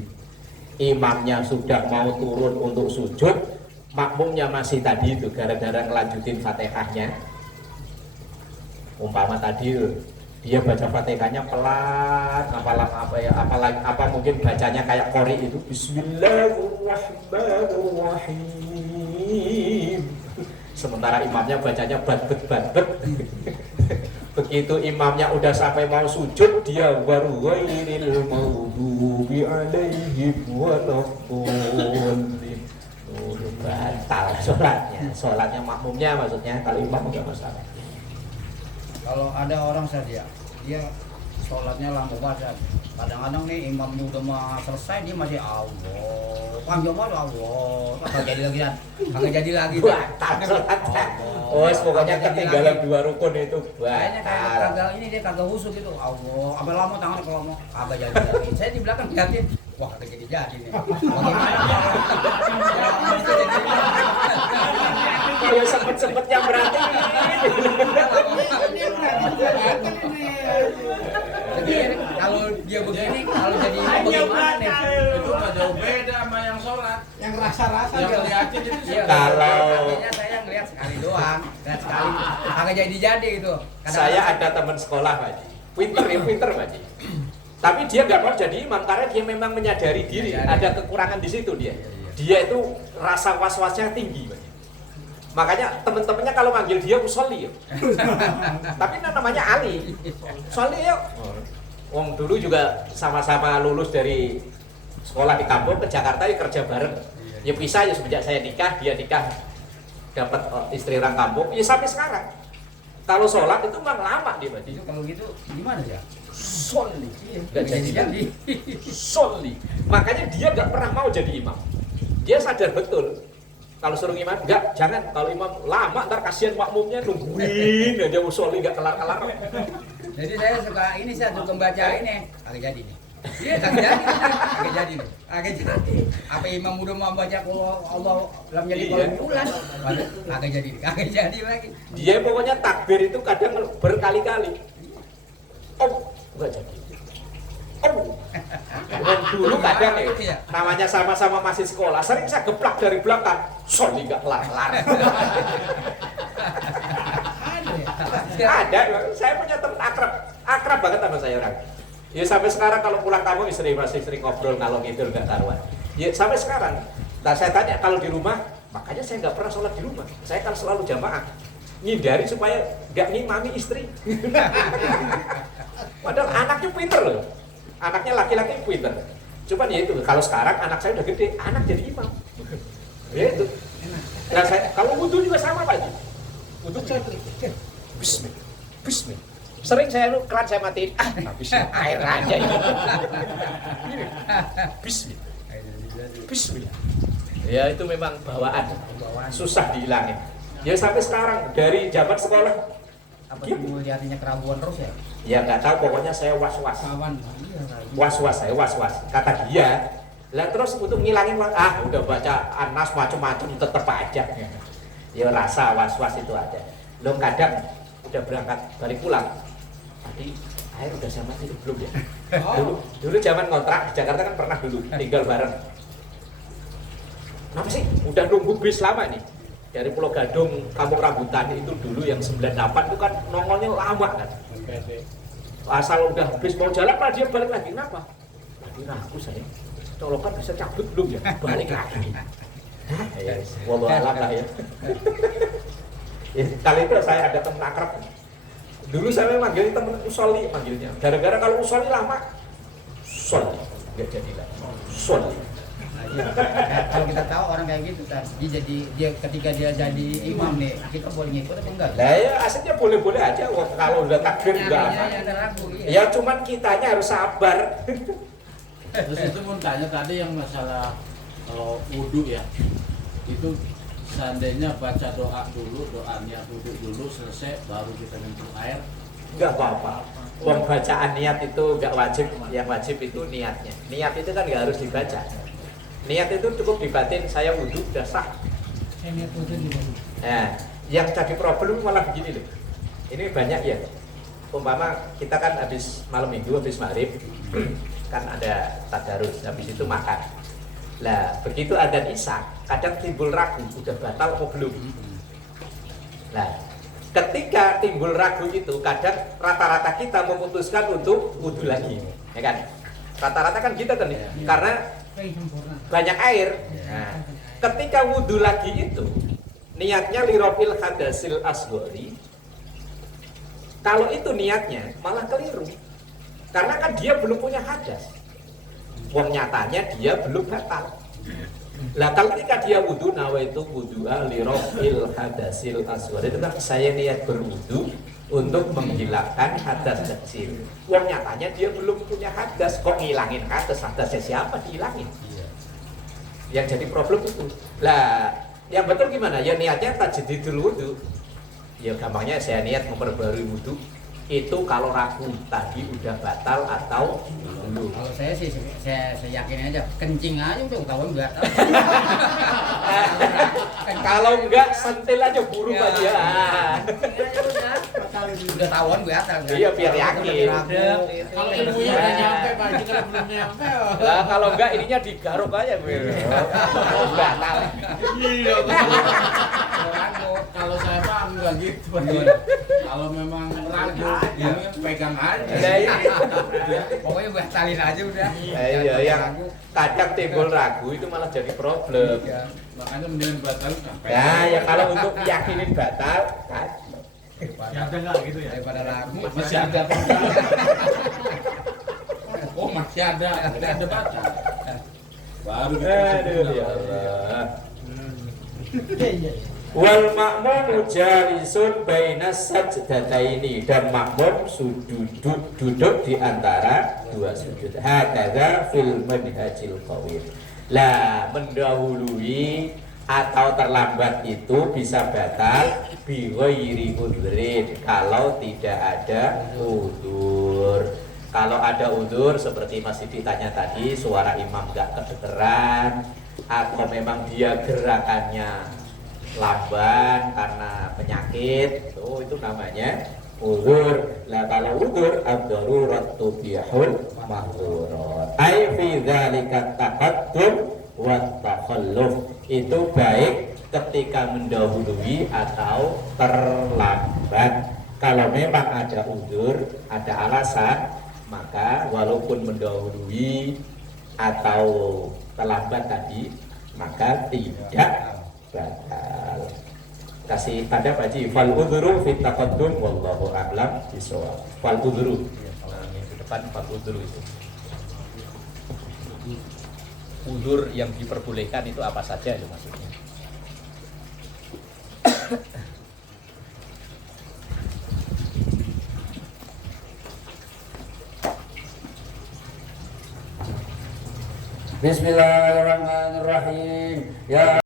Imamnya sudah mau turun untuk sujud, makmumnya masih tadi itu gara-gara ngelanjutin Fatihahnya. Umpama tadi dia baca Fatihahnya pelan, apa mungkin bacanya kayak qori itu Bismillahirrahmanirrahim. Sementara imamnya bacanya badbet. Begitu imamnya udah sampai mau sujud dia baru ghairil maghdubi alaihim waladdallin. Batal sholatnya makmumnya maksudnya, kalau imam enggak masalah. Kalau ada orang saja dia sholatnya lama banget. Kadang-kadang nih imam udah mau selesai dia masih Allah. Panjang banget Allah. Kagak jadi lagi. Batal sholatnya. Oh, pokoknya ketinggalan dua rukun itu Kayaknya kayak batal. kagak ini dia kagak husuk gitu. Allah. Sampai lama tangannya kalau mau kagak jadi lagi. Saya di belakang liatin. Wah, kagak jadi nih. Bagaimana? Kalau sempet-sempetnya berarti. Jadi kalau dia begini, kalau jadi imam bagaimana nih? Itu nggak jauh beda sama yang sholat. Yang rasa-rasa Yang dia. liatin itu Iya, Kalau- artinya saya ngeliat sekali doang, lihat sekali, kagak jadi gitu. Saya ada teman sekolah Pak Haji, pinter Pak Haji. Tapi dia nggak mau jadi imam karena dia memang menyadari diri ada kekurangan di situ dia. Dia itu rasa was-wasnya tinggi Pak Haji. Makanya teman-temannya kalau manggil dia usolli ya. Tapi namanya Ali. Usolli yuk. Wong dulu juga sama-sama lulus dari sekolah di kampung ke Jakarta ya kerja bareng. Ya pisah ya semenjak saya nikah, dia nikah dapat istri orang kampung, ya sampai sekarang. Kalau sholat itu memang lama dia Pak Haji. Itu kalau gitu gimana ya? Soli, nggak Jadi. jadi soli. Makanya dia nggak pernah mau jadi imam. Dia sadar betul. Kalau suruh imam, jangan. Kalau imam lama, ntar kasihan makmumnya nungguin aja soli nggak kelar-kelar. Jadi saya suka baca ini, kagak jadi nih. Iya, kagak jadi. Apa imam udah mau baca Allah lam jadi Iya. bulan. Kagak jadi lagi. Dia pokoknya takbir itu kadang berkali-kali. Enggak jadi. Dan dulu kadang ya, namanya sama-sama masih sekolah, sering saya geplak dari belakang. Soli nggak kelar-kelar. Ada, saya punya teman akrab banget sama saya orang. Ya sampai sekarang kalau pulang kamu istri masih sering ngobrol kalau gitu nggak karuan. Ya sampai sekarang. Nah saya tanya kalau di rumah, makanya saya nggak pernah sholat di rumah. Saya kan selalu jamaah, ngindari supaya nggak ngimami istri. Padahal anaknya pinter loh, anaknya laki-laki pinter. Cuman ya itu kalau sekarang anak saya udah gede, anak jadi imam. Ya itu. Nah saya kalau wudhu juga sama Pak Haji. Wudhu saya Bismillah, Bismillah. Sering saya keran saya matiin, habis air aja itu. Bismillah, Bismillah. Ya itu memang bawaan, susah dihilangin. Ya sampai sekarang dari zaman sekolah. Apa kamu hatinya kerabuan terus ya? Ya nggak tahu, pokoknya saya was-was. Was-was, saya was-was. Kata dia, lah terus untuk ngilangin udah baca Anas macam-macam tetep aja. Ya rasa was-was itu ada. Belum kadang udah berangkat balik pulang. Tadi air udah saya mati belum ya? Dulu zaman ngontrak di Jakarta kan pernah dulu tinggal bareng. Kenapa sih? Udah nunggu bis lama nih. Dari Pulau Gadung, Kampung Rambutan itu dulu yang 98 itu kan nongolnya lama kan. Asal udah bis mau jalan malah dia balik lagi. Kenapa? Lagi ragu saya. Colokan bisa cabut belum ya? Balik lagi. Ya, wallah alam lah ya. Ya, kali itu saya ada teman akrab. Dulu saya manggil teman Usoli manggilnya. Gara-gara kalau Usoli lama, Usoli nggak jadi lagi. Usoli. Kalau kita tahu orang kayak gitu kan, dia ketika dia jadi imam nih, kita boleh ngikut apa enggak? Nah ya aslinya boleh-boleh aja. Kalau udah takbir juga aman. Ya cuman kitanya harus sabar. Terus itu pun tanya tadi yang masalah kalau wudhu ya, itu seandainya baca doa dulu, doanya wudhu dulu selesai baru kita nyentuh air. Enggak apa-apa. Uang bacaan niat itu enggak wajib. Yang wajib itu niatnya. Niat itu kan enggak harus dibaca. Niat itu cukup dibatin, saya wudhu udah sah. Nah, yang jadi problem malah begini loh. Ini banyak ya. Umpama kita kan habis malam minggu, habis maghrib kan ada tadarus, habis itu makan. Lah, begitu adzan isya, kadang timbul ragu, udah batal atau belum. Nah, ketika timbul ragu itu, kadang rata-rata kita memutuskan untuk wudhu lagi, ya kan? Rata-rata kan kita kan, karena banyak air. Nah, ketika wudhu lagi itu, niatnya lirofil hadasil asghari. Kalau itu niatnya malah keliru, karena kan dia belum punya hadas. Wong nyatanya dia belum batal. Lah kalau ketika dia wudhu, nawaitu wudhu'a lirofil hadasil asghari, itu kan saya niat berwudhu untuk menghilangkan hadas kecil. Wong nyatanya dia belum punya hadas, kok ngilangin hadasnya siapa dihilangin? Yang jadi problem itu. Lah, yang betul gimana? Ya niatnya tajdidul wudhu. Ya gampangnya saya niat memperbarui wudhu. Itu kalau ragu tadi udah batal atau belum. Kalau saya sih saya yakin aja kencing aja udah ketahuan enggak. Kalau enggak sentil aja buru Ya. aja. Udah tahuan gue atal kan. Iya, biar yakin. Kalau ilmunya udah nyampe, Pak Haji kalau belum nyampe. Nah, kalau enggak ininya digaruk aja gue. Batal. Iya, kalau saya Pak enggak gitu, Pak. Kalau memang ragu, ya pegang aja. Nah, ini. Pokoknya gue atalin aja udah. Iya, yang kadang timbul ragu itu malah jadi problem. Iya. Makanya mendingan batal sampai. Nah, ya kalau untuk yakinin batal, kan? Ya ada nggak gitu ya? Daripada ragu Masih ada. Oh masih ada batal. Baru Aduh ya Allah. Wal makmum jalisun bainas sajdataini, dan makmum duduk di antara dua sujud. Hakadza fil manhajil qawim. Lah mendahului atau terlambat itu bisa batal bi ghairi udhrin, kalau tidak ada udzur. Kalau ada udzur seperti masih ditanya tadi, suara imam nggak kedengeran, atau memang dia gerakannya lamban karena penyakit, itu namanya udzur. Lah kalau udzur ad-darurat tubihul mahdurat. Ai fi dzalika taqaddum wa takhalluf. Itu baik ketika mendahului atau terlambat. Kalau memang ada udzur, ada alasan, maka walaupun mendahului atau terlambat tadi, maka tidak batal. Kasih tanda Pak Haji, fal udzuru fit taqaddum wallahu a'lam bishawab. Fal udzuru. Itu depan fal udzuru itu. Udzur yang diperbolehkan itu apa saja itu maksudnya. Bismillahirrahmanirrahim. Ya